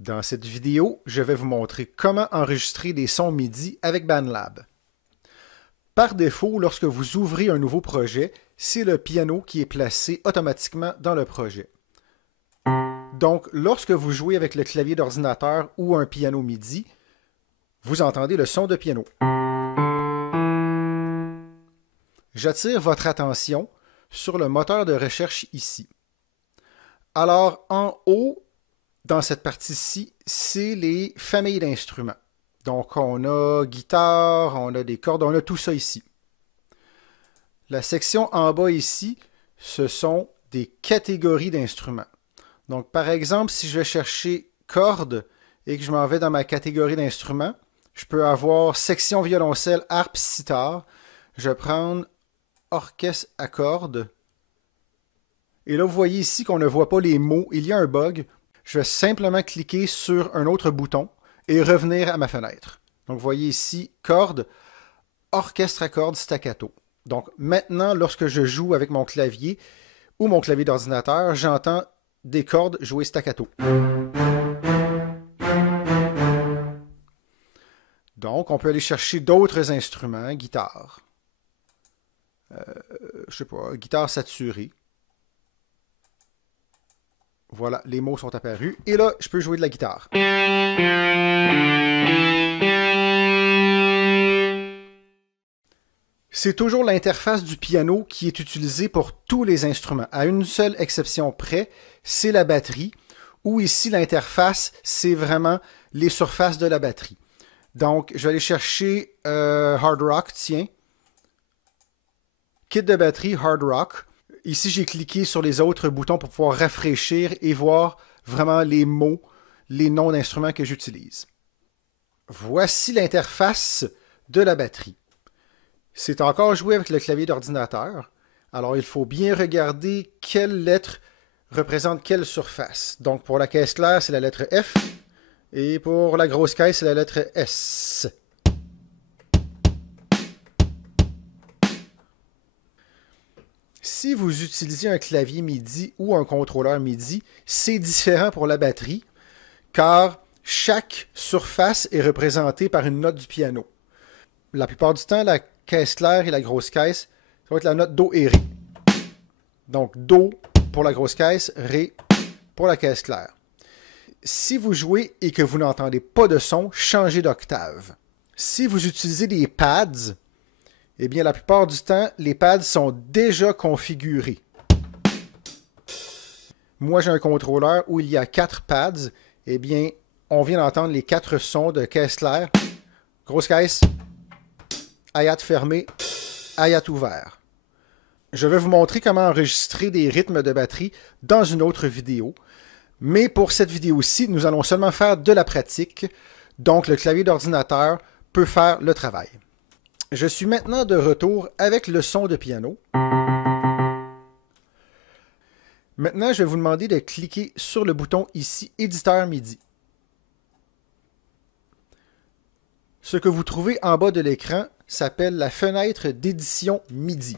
Dans cette vidéo, je vais vous montrer comment enregistrer des sons MIDI avec BandLab. Par défaut, lorsque vous ouvrez un nouveau projet, c'est le piano qui est placé automatiquement dans le projet. Donc, lorsque vous jouez avec le clavier d'ordinateur ou un piano MIDI, vous entendez le son de piano. J'attire votre attention sur le moteur de recherche ici. Alors, en haut, dans cette partie-ci, c'est les familles d'instruments. Donc, on a guitare, on a des cordes, on a tout ça ici. La section en bas ici, ce sont des catégories d'instruments. Donc, par exemple, si je vais chercher cordes et que je m'en vais dans ma catégorie d'instruments, je peux avoir section violoncelle, harpe, sitar. Je vais prendre orchestre à cordes. Et là, vous voyez ici qu'on ne voit pas les mots. Il y a un bug. Je vais simplement cliquer sur un autre bouton et revenir à ma fenêtre. Donc, vous voyez ici, cordes, orchestre à cordes, staccato. Donc, maintenant, lorsque je joue avec mon clavier ou mon clavier d'ordinateur, j'entends des cordes jouer staccato. Donc, on peut aller chercher d'autres instruments, guitare. Je sais pas, guitare saturée. Voilà, les mots sont apparus. Et là, je peux jouer de la guitare. C'est toujours l'interface du piano qui est utilisée pour tous les instruments. À une seule exception près, c'est la batterie, où ici, l'interface, c'est vraiment les surfaces de la batterie. Donc, je vais aller chercher Hard Rock, tiens. Kit de batterie, Hard Rock. Ici, j'ai cliqué sur les autres boutons pour pouvoir rafraîchir et voir vraiment les mots, les noms d'instruments que j'utilise. Voici l'interface de la batterie. C'est encore joué avec le clavier d'ordinateur. Alors, il faut bien regarder quelle lettre représente quelle surface. Donc, pour la caisse claire, c'est la lettre F. Et pour la grosse caisse, c'est la lettre S. Si vous utilisez un clavier MIDI ou un contrôleur MIDI, c'est différent pour la batterie, car chaque surface est représentée par une note du piano. La plupart du temps, la caisse claire et la grosse caisse, ça va être la note Do et Ré. Donc, Do pour la grosse caisse, Ré pour la caisse claire. Si vous jouez et que vous n'entendez pas de son, changez d'octave. Si vous utilisez des pads, eh bien, la plupart du temps, les pads sont déjà configurés. Moi, j'ai un contrôleur où il y a 4 pads. Eh bien, on vient d'entendre les 4 sons de caisse claire, grosse caisse, hi-hat fermé, hi-hat ouvert. Je vais vous montrer comment enregistrer des rythmes de batterie dans une autre vidéo. Mais pour cette vidéo-ci, nous allons seulement faire de la pratique. Donc, le clavier d'ordinateur peut faire le travail. Je suis maintenant de retour avec le son de piano. Maintenant, je vais vous demander de cliquer sur le bouton ici, Éditeur MIDI. Ce que vous trouvez en bas de l'écran s'appelle la fenêtre d'édition MIDI.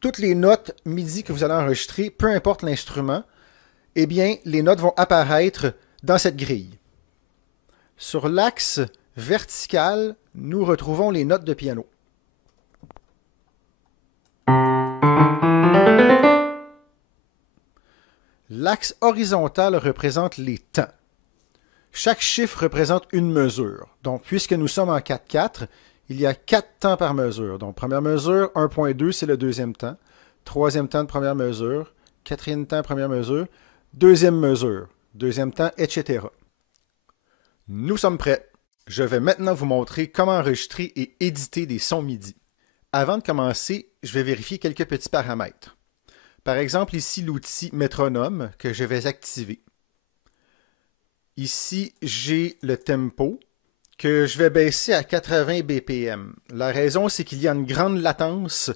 Toutes les notes MIDI que vous allez enregistrer, peu importe l'instrument, eh bien, les notes vont apparaître dans cette grille. Sur l'axe vertical, nous retrouvons les notes de piano. L'axe horizontal représente les temps. Chaque chiffre représente une mesure. Donc, puisque nous sommes en 4/4, il y a 4 temps par mesure. Donc, première mesure, 1.2, c'est le deuxième temps. Troisième temps de première mesure. Quatrième temps, première mesure. Deuxième mesure. Deuxième temps, etc. Nous sommes prêts. Je vais maintenant vous montrer comment enregistrer et éditer des sons MIDI. Avant de commencer, je vais vérifier quelques petits paramètres. Par exemple, ici, l'outil métronome que je vais activer. Ici, j'ai le tempo que je vais baisser à 80 BPM. La raison, c'est qu'il y a une grande latence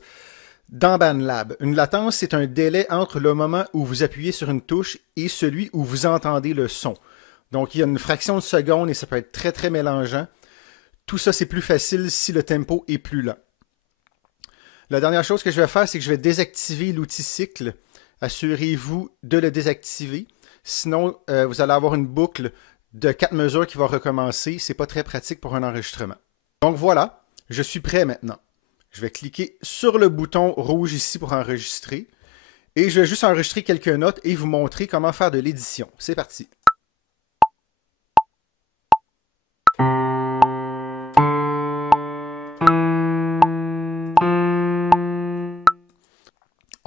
dans BandLab. Une latence, c'est un délai entre le moment où vous appuyez sur une touche et celui où vous entendez le son. Donc, il y a une fraction de seconde et ça peut être très, très mélangeant. Tout ça, c'est plus facile si le tempo est plus lent. La dernière chose que je vais faire, c'est que je vais désactiver l'outil cycle. Assurez-vous de le désactiver. Sinon, vous allez avoir une boucle de 4 mesures qui va recommencer. C'est pas très pratique pour un enregistrement. Donc voilà, je suis prêt maintenant. Je vais cliquer sur le bouton rouge ici pour enregistrer. Et je vais juste enregistrer quelques notes et vous montrer comment faire de l'édition. C'est parti.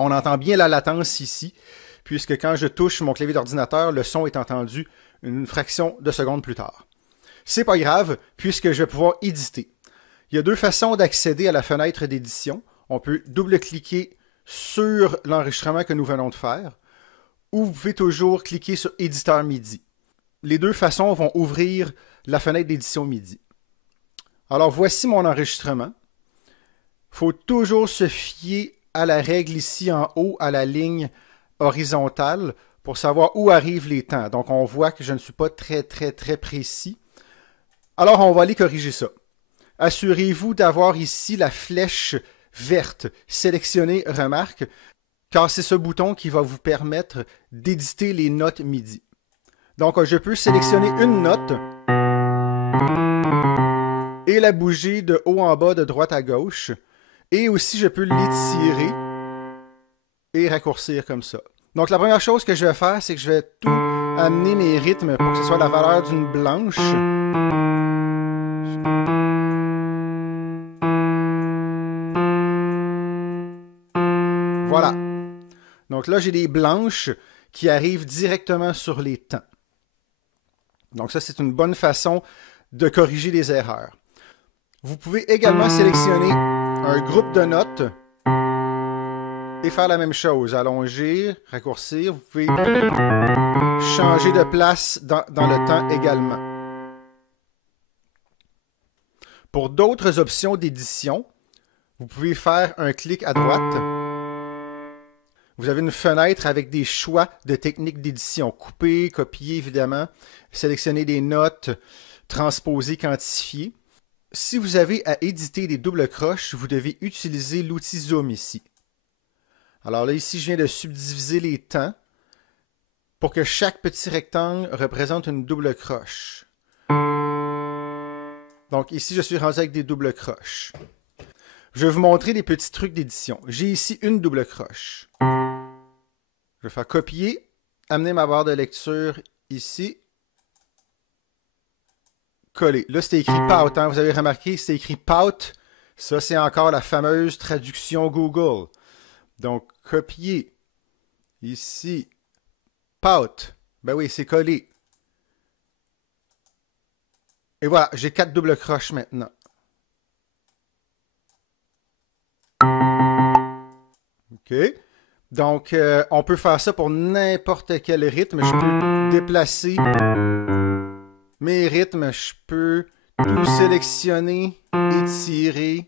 On entend bien la latence ici, puisque quand je touche mon clavier d'ordinateur, le son est entendu une fraction de seconde plus tard. C'est pas grave, puisque je vais pouvoir éditer. Il y a deux façons d'accéder à la fenêtre d'édition. On peut double-cliquer sur l'enregistrement que nous venons de faire, ou vous pouvez toujours cliquer sur Éditeur MIDI. Les deux façons vont ouvrir la fenêtre d'édition MIDI. Alors voici mon enregistrement. Il faut toujours se fier à la règle ici en haut, à la ligne horizontale, pour savoir où arrivent les temps. Donc on voit que je ne suis pas très précis. Alors on va aller corriger ça. Assurez-vous d'avoir ici la flèche verte, sélectionnez remarque, car c'est ce bouton qui va vous permettre d'éditer les notes MIDI. Donc je peux sélectionner une note et la bouger de haut en bas, de droite à gauche, et aussi je peux l'étirer et raccourcir comme ça. Donc la première chose que je vais faire, c'est que je vais tout amener mes rythmes pour que ce soit la valeur d'une blanche. Voilà. Donc là, j'ai des blanches qui arrivent directement sur les temps. Donc ça, c'est une bonne façon de corriger les erreurs. Vous pouvez également sélectionner un groupe de notes et faire la même chose. Allonger, raccourcir. Vous pouvez changer de place dans le temps également. Pour d'autres options d'édition, vous pouvez faire un clic à droite. Vous avez une fenêtre avec des choix de techniques d'édition. Couper, copier évidemment, sélectionner des notes, transposer, quantifier. Si vous avez à éditer des doubles croches, vous devez utiliser l'outil Zoom ici. Alors là, ici, je viens de subdiviser les temps pour que chaque petit rectangle représente une double croche. Donc ici, je suis rendu avec des doubles croches. Je vais vous montrer des petits trucs d'édition. J'ai ici une double croche. Je vais faire copier, amener ma barre de lecture ici, coller. Là, c'est écrit Pout. Hein? Vous avez remarqué, c'est écrit Pout. Ça, c'est encore la fameuse traduction Google. Donc, copier. Ici. Pout. Ben oui, c'est collé. Et voilà, j'ai 4 doubles croches maintenant. OK. Donc, on peut faire ça pour n'importe quel rythme. Je peux déplacer mes rythmes. Je peux tout sélectionner, étirer.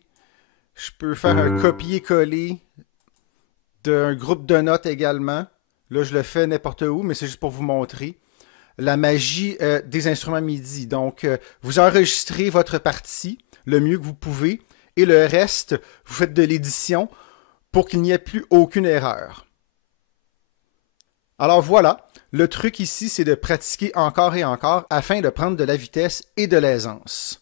Je peux faire un copier-coller d'un groupe de notes également. Là, je le fais n'importe où, mais c'est juste pour vous montrer la magie des instruments MIDI. Donc, vous enregistrez votre partie le mieux que vous pouvez et le reste, vous faites de l'édition pour qu'il n'y ait plus aucune erreur. Alors voilà, le truc ici, c'est de pratiquer encore et encore afin de prendre de la vitesse et de l'aisance.